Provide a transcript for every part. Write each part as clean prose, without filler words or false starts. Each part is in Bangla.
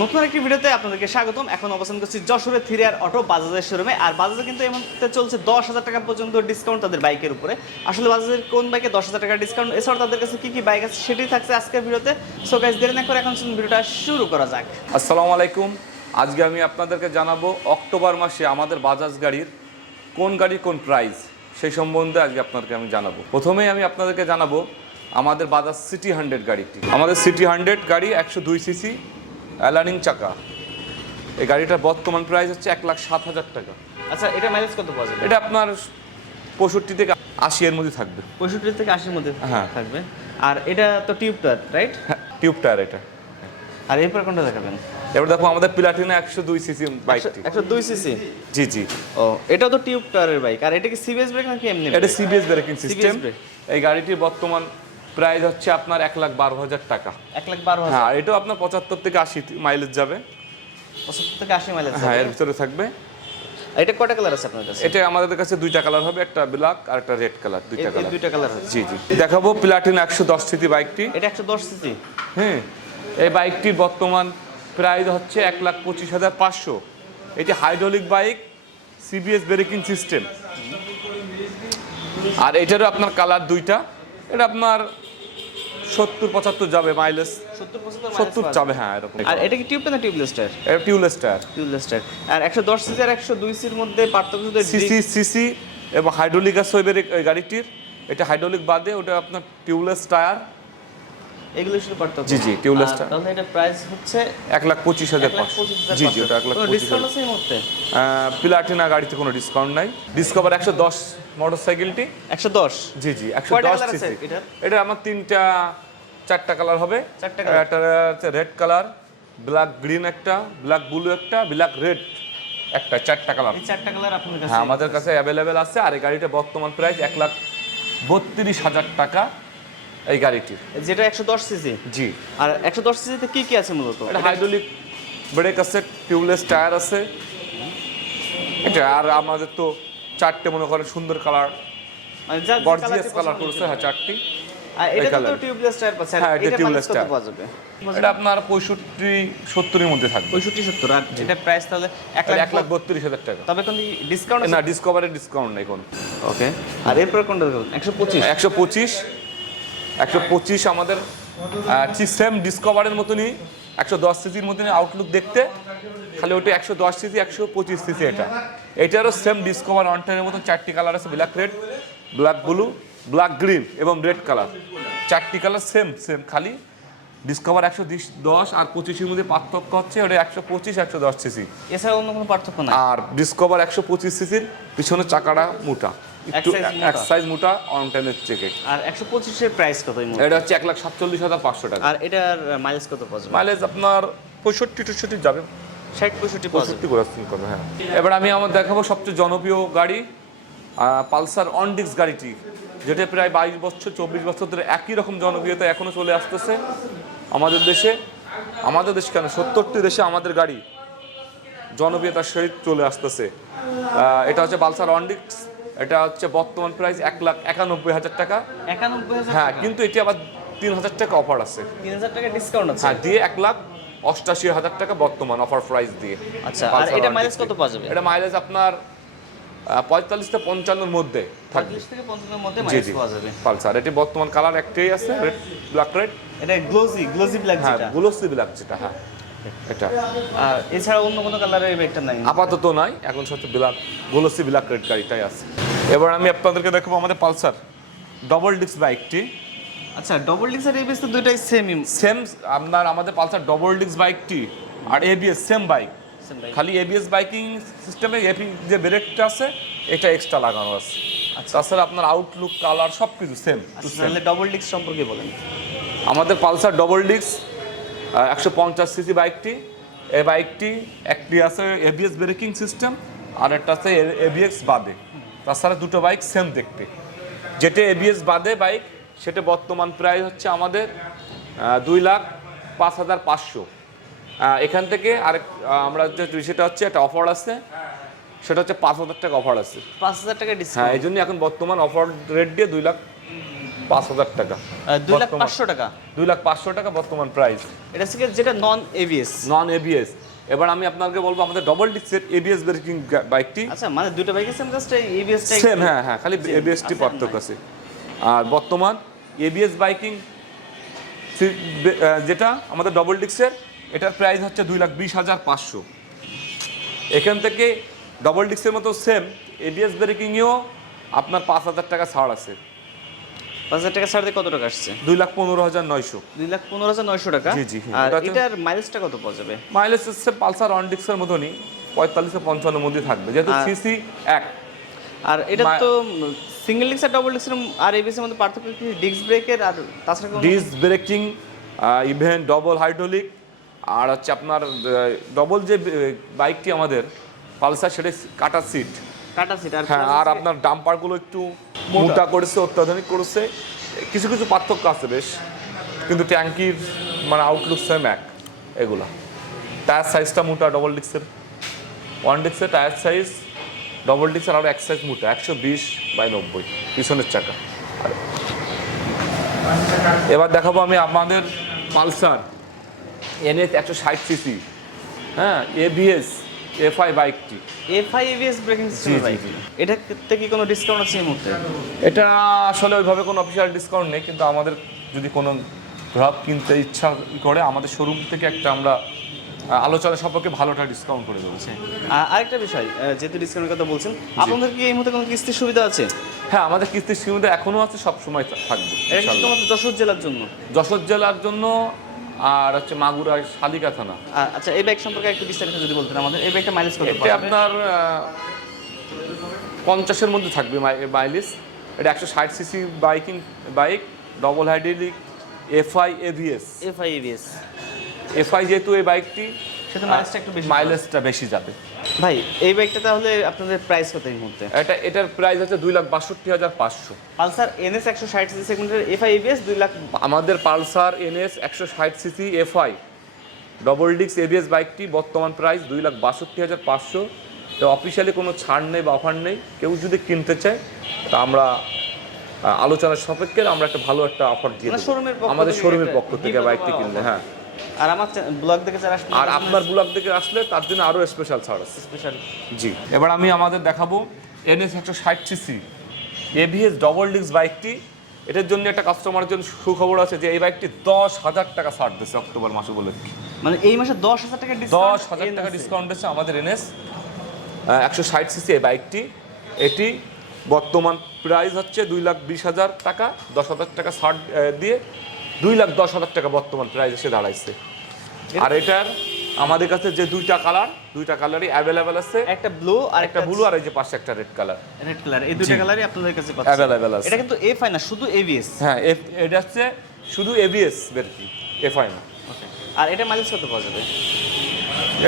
নতুন একটি ভিডিওতে আপনাদেরকে স্বাগতম। এখন অবস্থান করছি যশোরের 3R অটো বাজাজের শোরুমে। আর বাজাজে কিন্তু এই মুহূর্তে চলছে 10,000 টাকা পর্যন্ত ডিসকাউন্ট তাদের বাইকের উপরে। আসলে বাজাজের কোন বাইকে 10,000 টাকা ডিসকাউন্ট, এছাড়া তাদের কাছে কি কি বাইক আছে সেটাই থাকছে আজকের ভিডিওতে। সো গাইস, দেরি না করে এখন ভিডিওটা শুরু করা যাক। আসসালামু আলাইকুম। আজকে আমি আপনাদেরকে জানাবো অক্টোবর মাসে আমাদের বাজাজ গাড়ির কোন প্রাইস, সেই সম্বন্ধে আজকে আপনাদেরকে আমি জানাবো। প্রথমেই আমি আপনাদেরকে জানাবো আমাদের বাজাজ সিটি 100 গাড়িটি। আমাদের সিটি 100 গাড়ি 102 সিসি অ্যালার্নিং চাকা। এই গাড়িটার বর্তমান প্রাইস হচ্ছে 1,07,000 টাকা। আচ্ছা, এটা মাইলেজ কত পাওয়া যাবে? এটা আপনার 65 থেকে 80 এর মধ্যে থাকবে। 65 থেকে 80 এর মধ্যে থাকবে। আর এটা তো টিউব টায়ার, রাইট? হ্যাঁ, টিউব টায়ার এটা। আর এরপর কোনটা দেখাবেন? এবার দেখো আমাদের প্লাটিনা 102 সিসি বাইকটি। 102 সিসি? জি জি। ও, এটাও তো টিউব টায়ারের বাইক। আর এটা কি সিবিএস ব্রেক নাকি এমনি? এটা সিবিএস ব্রেকিং সিস্টেম। এই গাড়িটির বর্তমান প্রাইস হচ্ছে আপনার 1,12,000 টাকা। 1,12,000? হ্যাঁ, এটাও আপনার 75 থেকে 80 মাইলেজ যাবে। 75 থেকে 80 মাইলেজ যাবে? হ্যাঁ, এর ভিতরে থাকবে। এটা কয়টা কালার আছে আপনার কাছে? এটা আমাদের কাছে দুইটা কালার হবে, একটা ব্ল্যাক আর একটা রেড কালার। দুইটা কালার আছে? জি জি। দেখাবো প্লাটিনা 110 সিসি বাইকটি। এটা 110 সিসি? হ্যাঁ, এই বাইকটির বর্তমান প্রাইস হচ্ছে 1,25,500। এটি hydraulic bike, CBS braking system. আর এটারও আপনার কালার দুইটা। এটা আপনার 70-75 যাবে মাইলেজ। 70 যাবে, হ্যাঁ এরকম। আর এটা কি টিউব না টিউবলেস টায়ার? এটা টিউবলেস টায়ার। Tubeless tyre. আর 110 সিসি আর 102 সিসির মধ্যে পার্থক্য শুধু সিসি এবং হাইড্রোলিক আছে ওই গাড়িটির। এটা হাইড্রোলিক বাদে ওটা আপনার টিউবলেস টায়ার। এগুলো শুধু পার্থক্য? জি জি, টিউবলেস টায়ার। তাহলে এটা প্রাইস হচ্ছে 1,25,500। জি জি, ওটা 1,25,000। ডিসকাউন্ট আছে এই মুহূর্তে? প্লাটিনা গাড়িতে কোনো ডিসকাউন্ট নাই। ডিসকভার 110 মোটরসাইকেলটি 110? জি জি, 110 সিসি। এটা আমার চারটা কালার হবে। একটা রেড কালার, ব্ল্যাক গ্রিন একটা, ব্ল্যাক ব্লু একটা, ব্ল্যাক রেড একটা, চারটা কালার। এই চারটা কালার আপনাদের কাছে? হ্যাঁ, আমাদের কাছে অ্যাভেলেবেল আছে। আর এই গাড়িটা বর্তমান প্রাইস 1,32,000 টাকা এই গাড়িটির, যেটা 110 সিসি। জি। আর 110 সিসিতে কি কি আছে মূলত? এটা হাইড্রোলিক ব্রেক আছে, টিউবলেস টায়ার আছে এটা। আর আমাদের তো চারটে মনে করেন সুন্দর কালার, মানে গর্জিয়াস কালার করেছে। হ্যাঁ, চারটি। আর এটা তো টিউবলেস টায়ার পাচ্ছে। হ্যাঁ, এটা টিউবলেস টায়ার পাওয়া যাবে? এটা আপনার 65-70 এর মধ্যে থাকবে। 65-70। আর এটা প্রাইস তাহলে 1,32,000 টাকা। তবে কোন ডিসকাউন্ট আছে? না, ডিসকভারের ডিসকাউন্ট নেই কোনো। ওকে। আর এরপর কোনটা দেখুন? 125 আমাদের ঠিক সেম ডিসকভারের মতনই 110 সিসির মতনই আউটলুক দেখতে, খালি ওটা 110 সিসি 125 সিসি। এটারও সেম ডিসকভার অনটারের মতন চারটি কালার আছে, black red, black blue, black green এবং রেড কালার। চারটি কালার সেম, খালি ডিসকভার 110 আর 25-এর মধ্যে পার্থক্য হচ্ছে ওটা 125-110 সিসি। এছাড়া অন্য কোনো পার্থক্য নাই? আর ডিসকভার 125 সিসির পিছনে চাকাটা মোটা, একটু এক সাইজ মোটা অনটাইনের চেকে। আর 125 এর প্রাইস কত? এটা হচ্ছে 1,47,500 টাকা। আর এটার মাইলেজ কত পাওয়া যাবে? মাইলেজ আপনার 65-68 যাবে। 60-65 করবে। হ্যাঁ, এবার আমি আমার দেখাবো সবচেয়ে জনপ্রিয় গাড়ি, পালসার অন ডিস্ক গাড়িটি, যেটা প্রায় 22 বছর 24 বছর ধরে একই রকম জনপ্রিয়তা এখনো চলে আসতেছে আমাদের দেশে। আমাদের দেশ কেন, 70টি দেশে আমাদের গাড়ি জনপ্রিয়তার সহিত চলে আসতেছে। এটা হচ্ছে পালসার অন ডিস্ক। এটা হচ্ছে বর্তমান প্রাইস 1,91,000 টাকা। 91,000? হ্যাঁ, কিন্তু এটি আবার 3,000 টাকা অফার আছে। 3,000 টাকা ডিসকাউন্ট আছে? হ্যাঁ, দিয়ে 1,88,000 টাকা বর্তমান অফার প্রাইস দিয়ে। আচ্ছা, আর এটা মাইলেজ কত পাওয়া যাবে? এটা মাইলেজ আপনার 45 থেকে 55 এর মধ্যে থাকবে। 45 থেকে 55 এর মধ্যে মাইলেজ পাওয়া যাবে। পালসার এটি বর্তমান কালার একটাই আছে, রেড, ব্ল্যাক রেড। এটা গ্লোজি ব্ল্যাক যেটা? হ্যাঁ, গ্লোসি ব্ল্যাক যেটা। হ্যাঁ, এটা। আর এছাড়া অন্য কোনো কালারের বাইকটা নাই? আপাতত নাই, এখন সবচেয়ে ব্ল্যাক, গ্লোসি ব্ল্যাক রেড গাড়িটাই আছে। এবার আমি আপনাদেরকে দেখাবো আমাদের পালসার ডবল ডিস্ক বাইকটি। আচ্ছা, ডবল ডিস্ক আর এবিএস তো দুইটাই সেম। আমাদের পালসার ডবল ডিস্ক বাইকটি আর এবিএস সেম বাইক, খালি এবিএস বাইকিং সিস্টেমে এপি যে ব্রেকটা আছে এটা এক্সট্রা লাগানো আছে। আচ্ছা, তাছাড়া আপনার আউটলুক, কালার সব কিছু সেম। তাহলে ডবল ডিস্ক সম্পর্কে বলেন। আমাদের পালসার ডবল ডিস্ক 150 সিসি বাইকটি, এই বাইকটি একটি আছে এবিএস ব্রেকিং সিস্টেম আর একটা আছে এবিএস বাদে। তাছাড়া দুটো বাইক সেম দেখতে। যেটা এবিএস বাদে বাইক সেটা বর্তমান প্রাইস হচ্ছে আমাদের 2,05,500। এখান থেকে আরেক আমরা সেটা হচ্ছে একটা অফার আছে, সেটা হচ্ছে 5,000 টাকা অফার আছে। 5,000 টাকা হ্যাঁ, ডিসকাউন্ট। এই জন্য এখন বর্তমান অফার রেট দিয়ে 2,05,000 টাকা, 2,05,000 টাকা, 2,05,000 টাকা বর্তমান প্রাইস। এটা হচ্ছে যেটা নন এবিএস। Non ABS. এবার আমি আপনাকে বলবো আমাদের ডবল ডিস্কের এবিএস ব্রেকিং বাইকটি। আচ্ছা, মানে দুটো বাইকই সেম, জাস্ট এবিএস টাই সেম, হ্যাঁ হ্যাঁ, খালি এবিএসটি পার্থক্য আছে। আর বর্তমান এবিএস বাইকিং যেটা আমাদের ডবল ডিস্কের, এটার প্রাইস হচ্ছে 2,20,500। এখান থেকে ডবল ডিস্কের মতো সেম এবিএস ব্রেকিংয়েও আপনার 5,000 টাকা ছাড় আছে। 5,000 টাকা ছাড় দিয়ে কত টাকা আসছে? 2,15,900। 2,15,900 টাকা। জি জি। আর এটার মাইলেজটা কত পাওয়া যাবে? মাইলেজ হচ্ছে পালসার অন ডিস্কের মতনই 45-55 মধ্যে থাকবে, যেহেতু সিসি 1। আর এটা তো সিঙ্গেল ডিস্ক আর ডবল ডিস্কের আর এবিএস এর মধ্যে পার্থক্য কি? ডিস্ক ব্রেকের আর তাছাড়া কোনো disc braking, even double hydraulic, আর হচ্ছে আপনার ডবল যে বাইকটি আমাদের পালসার সেটা কাটা সিট। কাটা সিট। আর হ্যাঁ, আর আপনার ডাম্পারগুলো একটু মোটা করেছে, অত্যাধুনিক করেছে। কিছু কিছু পার্থক্য আছে বেশ, কিন্তু ট্যাঙ্কির মানে আউটলুক সেম এক। এগুলা টায়ার সাইজটা মোটা ডবল ডিস্কের, ওয়ান ডিস্কের টায়ার সাইজ ডবল ডিস্কের আরও এক সাইজ মোটা, 120/90 পিছনের চাকা। এবার দেখাবো আমি আমাদের পালসার এনএস 160 সিসি, হ্যাঁ, এবিএস এফআই বাইকটি। FI ABS braking system bike, এটাতে কি কোনো ডিসকাউন্ট আছে এই মুহূর্তে? এটা আসলে ওইভাবে কোনো অফিসিয়াল ডিসকাউন্ট নেই, কিন্তু আমাদের যদি কোনো গ্রাহক কিনতে ইচ্ছা করে আমাদের শোরুম থেকে একটা আমরা আলোচনা সম্পর্কে ভালো একটা ডিসকাউন্ট করে দেবো। আরেকটা বিষয়, যেহেতু ডিসকাউন্টের কথা বলছেন, আপনাদের কি এই মুহূর্তে কোনো কিস্তির সুবিধা আছে? হ্যাঁ, আমাদের কিস্তির সুবিধা এখনও আছে, সব সময় থাকবে। এটা কি শুধুমাত্র যশোর জেলার জন্য? যশোর জেলার জন্য, আর হচ্ছে মাগুরা শালিকা থানা। আচ্ছা, এই বাইক সম্পর্কে একটু বিস্তারিত যদি বলতেন আমাদের। এই বাইকটা মাইলেজ কত? এটা আপনার 50-এর মধ্যে থাকবে মাইলেজ। এটা 160 CC bike, double hydraulic, FI ABS. FI ABS. FI যেহেতু এই বাইকটি, সেটা মাইলেজটা একটু বেশি, মাইলেজটা বেশি যাবে। ভাই এই বাইকটা তাহলে আপনাদের প্রাইস কত এই মুহূর্তে? এটার প্রাইস হচ্ছে 2,62,500। পালসার এনএস 160 সিসি সেগমেন্টের এফআই এবিএস 2 লাখ। আমাদের Pulsar NS 160 CC FI double disc ABS বাইকটি বর্তমান প্রাইস 2,62,500। তো অফিসিয়ালি কোনো ছাড় নেই বা অফার নেই। কেউ যদি কিনতে চায় তা আমরা আলোচনার সাপেক্ষে আমরা একটা ভালো একটা অফার দিয়ে দেব আমাদের শোরুমের পক্ষ থেকে বাইকটি কিনলে। হ্যাঁ, আর আমার ব্লগ থেকে যারা আসবে, আর আপনার ব্লগ থেকে আসলে তার জন্য আরও স্পেশাল ছাড় আছে। স্পেশাল। জি, এবার আমি আমাদের দেখাবো NS 160 CC ABS double disc বাইকটি। এটার জন্য একটা কাস্টমারের জন্য সুখবর আছে যে এই বাইকটি 10,000 টাকা ছাড় দিচ্ছে অক্টোবর মাসে বলে। মানে এই মাসে 10,000 টাকা ডিসকাউন্ট, 10,000 টাকা ডিসকাউন্ট দিচ্ছে আমাদের এনএস 160 সিসি এই বাইকটি। এটি বর্তমান প্রাইস হচ্ছে 2,20,000 টাকা, 10,000 টাকা ছাড় দিয়ে 2,10,000 টাকা বর্তমান প্রাইস এসে দাঁড়াইছে। আর এটার আমাদের কাছে যে দুইটা কালারই অ্যাভেলেবেল আছে, একটা ব্লু আর একটা ব্লু, আর এই যে পাশে একটা রেড কালার। এই দুইটা কালারই আপনাদের কাছে পাচ্ছেন, অ্যাভেলেবেল আছে। এটা কিন্তু এফআই না, শুধু এবিএস। হ্যাঁ, এটা হচ্ছে শুধু এবিএস বেরকি, এফআই না। ওকে। আর এটা মাইলেজ কত পাওয়া যাবে?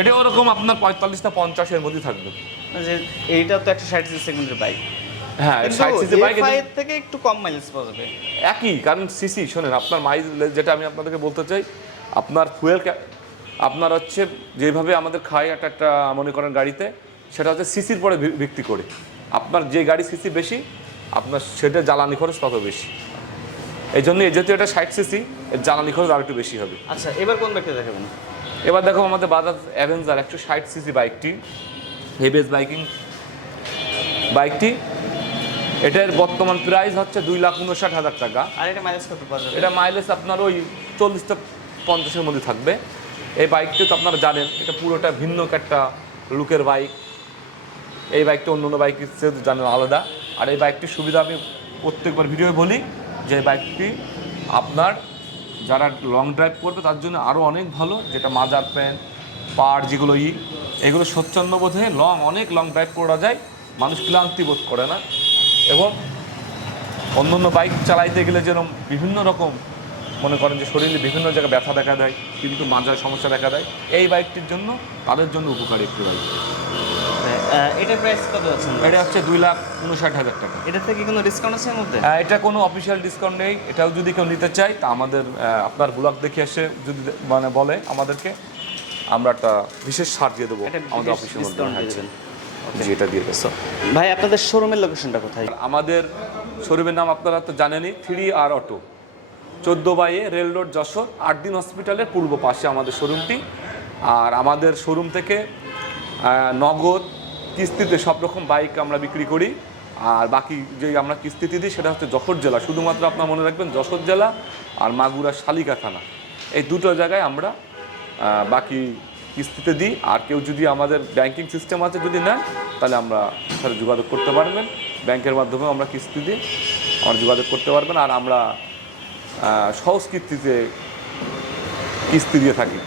এটা ওরকম আপনার 45-50 এর মধ্যে থাকবে। যে এইটা তো 160 সিসি সেগমেন্টের বাইক। হ্যাঁ, 60 সিসি বাইক এফআই থেকে একটু কম মাইলেজ পাওয়া যাবে। একই কারণ সিসি, শোনেন আপনার মাইলেজ যেটা আমি আপনাদেরকে বলতে চাই, আপনার ফুয়েল আপনার হচ্ছে যেভাবে আমাদের খায় একটা মনে করেন গাড়িতে, সেটা হচ্ছে সিসির পরে ভিত্তি করে। আপনার যে গাড়ি সিসি বেশি, আপনার সেটা জ্বালানি খরচ তত বেশি। এই জন্য যেহেতু এটা 60 সিসি, এর জ্বালানি খরচ আর একটু বেশি হবে। আচ্ছা, এবার কোন বাইকটা দেখাবেন? এবার দেখো আমাদের বাজাজ অ্যাভেঞ্জার 160 সিসি বাইকটি, হেভিএস বাইকটি। এটার বর্তমান প্রাইস হচ্ছে 2,59,000 টাকা। আর এটা মাইলেজ কত পাওয়া যাবে? এটা মাইলেজ আপনার ওই 40-50 মধ্যে থাকবে। এই বাইকটি তো আপনারা জানেন, এটা পুরোটা ভিন্ন একটা লুকের বাইক। এই বাইকটা অন্য বাইকের চেয়ে জানেন আলাদা। আর এই বাইকটির সুবিধা আমি প্রত্যেকবার ভিডিওয়ে বলি যে বাইকটি আপনার যারা লং ড্রাইভ করবে তার জন্য আরও অনেক ভালো, যেটা মাজার প্যান পাড় যেগুলো এগুলো স্বচ্ছন্দ বোধে অনেক লং ড্রাইভ করা যায়, মানুষ ক্লান্তি বোধ করে না। এবং অন্য বাইক চালাইতে গেলে যেরকম বিভিন্ন রকম মনে করেন যে শরীরে বিভিন্ন জায়গায় ব্যথা দেখা দেয়, কিন্তু মাজার সমস্যা দেখা দেয়, এই বাইকটির জন্য তাদের জন্য উপকারী একটি বাইক। এটার প্রাইস কত আছে? এটা হচ্ছে 2,59,000 টাকা। এটা থেকে কোনো ডিসকাউন্ট আছে এর মধ্যে? এটা কোনো অফিসিয়াল ডিসকাউন্ট নেই। এটাও যদি কেউ নিতে চায় তা আমাদের আপনার ব্লগ দেখে এসে যদি মানে বলে আমাদেরকে, আমরা একটা বিশেষ ছাড় দিয়ে দেবো আমাদের অফিসের মধ্যে। যেটা দিয়ে দেবো। ভাই আপনাদের শোরুমের লোকেশনটা কোথায়? আমাদের শোরুমের নাম আপনারা তো জানেনই, 3R auto, 14/A rail road, Jessore, 8 দিন হসপিটালের পূর্ব পাশে আমাদের শোরুমটি। আর আমাদের শোরুম থেকে নগদ, কিস্তিতে সব রকম বাইক আমরা বিক্রি করি। আর বাকি যে আমরা কিস্তিতে দিই সেটা হচ্ছে যশোর জেলা, শুধুমাত্র আপনার মনে রাখবেন যশোর জেলা আর মাগুরা শালিকা থানা, এই দুটো জায়গায় আমরা বাকি কিস্তিতে দিই। আর কেউ যদি আমাদের ব্যাংকিং সিস্টেম আছে যদি নেন, তাহলে আমরা সাথে যোগাযোগ করতে পারবেন, ব্যাংকের মাধ্যমে আমরা কিস্তি দিয়ে আমরা যোগাযোগ করতে পারবেন। আর আমরা সহজ কিস্তিতে কিস্তি দিয়ে থাকি।